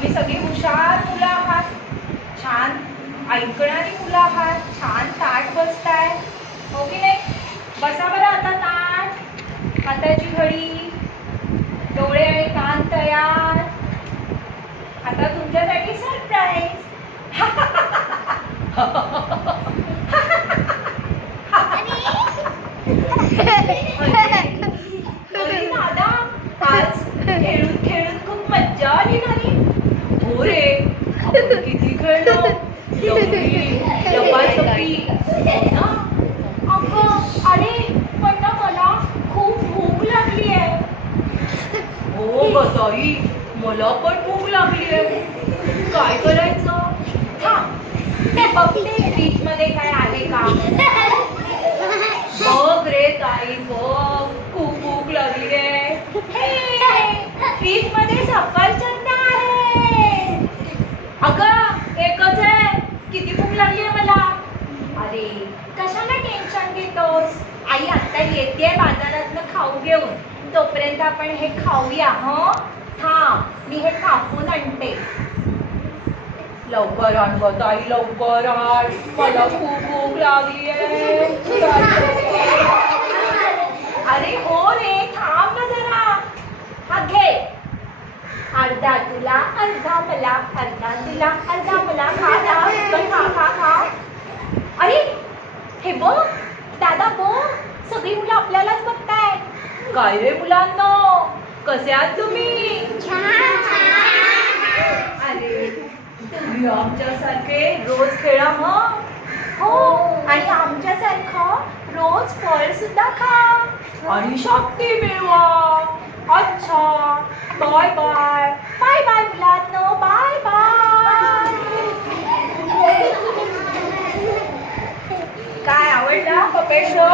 तुम्ही सगळी हुशार मुलं आहात, छान ऐकणारी मुलं आहात, छान ताठ बसताय, हो की नाही? बसा बरं आता ताठ, हाताची घडी, डोळे आणि कान तयार. आता तुमच्यासाठी सरप्राईज. अरे दादा, आज खेळून खेळून खूप मज्जा आली नाही? हो रे, आपण किती खेळलो, लंगडी, लपाछपी ना. अगं अरे पण ना मला खूप भूक लागली आहे. हो ग ताई, मला पण भूक लागली आहे. काय करायचं? मी बघते फ्रीज मध्ये काय आहे का. बघ रे ताई, बघ, खूप भूक लागली आहे. फ्रीज मध्ये सफरचंद आहे. अगं एकच आहे, किती भूक लागली आहे मला. अरे कशाला टेन्शन घेतोस, आई आता येते बाजारातनं खाऊ घेऊन, तोपर्यंत आपण हे खाऊया. हं थांब, मी हे कापून आणते. लवकर आण ग ताई, लवकर आण, मला खूप भूक लागली आहे. अरे हो रे, थांब ना जरा. हा घे, अर्धा तुला अर्धा मला, अर्धा तुला अर्धा मला. खा खा खा खा. अरे हे बघ दादा, बघ सगळी मुलं आपल्यालाच बघताय. काय रे मुलांनो, कसे आहात तुम्ही? अरे तुम्ही आमच्यासारखे रोज खेळा मग. हो, आणि आमच्यासारखं रोज फळ सुद्धा खा आणि शक्ती मिळवा. अच्छा, बाय बाय. बाय बाय मुलांनो, बाय बाय. काय आवडला पपेट शो?